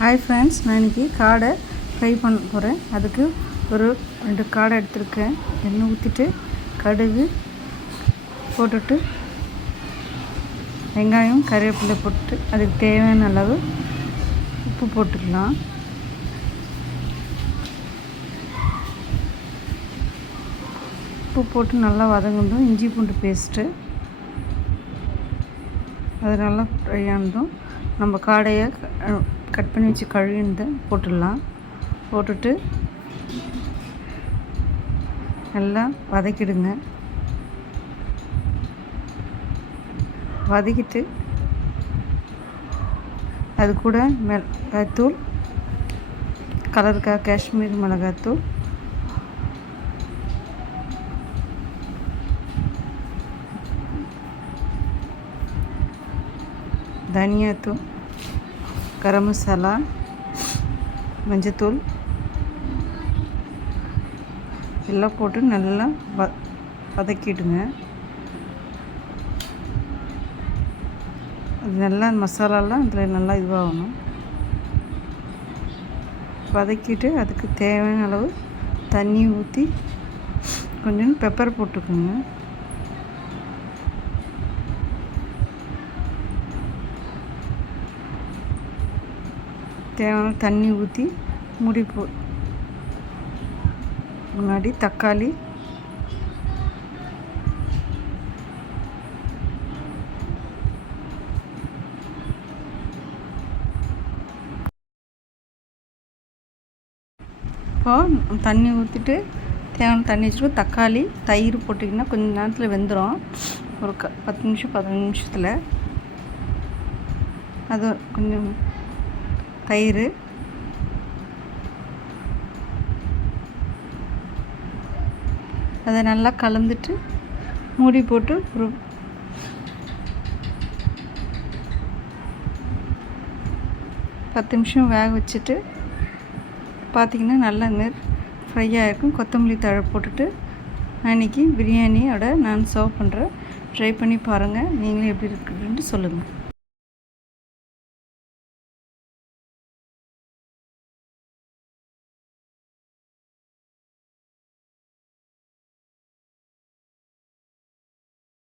Hi friends, நான் இன்றைக்கி காடை ஃப்ரை பண்ண போகிறேன். அதுக்கு ஒரு 2 காடை எடுத்துருக்கேன். எண்ணெய் ஊற்றிட்டு கடுகு போட்டுட்டு வெங்காயம் கருவேப்பிலை போட்டு அதுக்கு தேவையான அளவு உப்பு போட்டுக்கலாம். உப்பு போட்டு நல்லா வதங்கணும். இஞ்சி பூண்டு பேஸ்ட்டு அது நல்லா ஃப்ரை ஆனதும் நம்ம காடையை கட் பண்ணி வச்சு கழுவிந்து போட்டுடலாம். போட்டுட்டு நல்லா வதக்கிடுங்க. வதக்கிட்டு அது கூட மிளகாய்த்தூள், கலருக்காக காஷ்மீர் மிளகாய்த்தூள், தனியாத்தூள், கரம் மசாலா, மஞ்சத்தூள் எல்லாம் போட்டு நல்லா வதக்கிடுங்க. அது நல்லா மசாலாலாம் அதில் நல்லா இதுவாகணும். வதக்கிட்டு அதுக்கு தேவையான அளவு தண்ணி ஊற்றி கொஞ்சம் பெப்பர் போட்டுக்கோங்க. தேவையான தண்ணி ஊற்றி மூடி முன்னாடி தக்காளி, இப்போது தண்ணி ஊற்றிட்டு தேவையான தண்ணி வச்சுட்டு தக்காளி, தயிர் போட்டிங்கன்னா கொஞ்சம் நேரத்தில் வெந்துடும். ஒரு 10 நிமிஷம் 15 நிமிஷத்தில் அது கொஞ்சம் தயிர், அதை நல்லா கலந்துட்டு மூடி போட்டு ஒரு 10 நிமிஷம் வேக வச்சுட்டு பார்த்திங்கன்னா நல்லா ஃப்ரை ஆகிருக்கும். கொத்தமல்லி தழை போட்டுட்டு அன்றைக்கி பிரியாணியோட நான் சர்வ் பண்ணுறேன். ட்ரை பண்ணி பாருங்கள். நீங்களும் எப்படி இருக்குதுன்ட்டு சொல்லுங்கள்.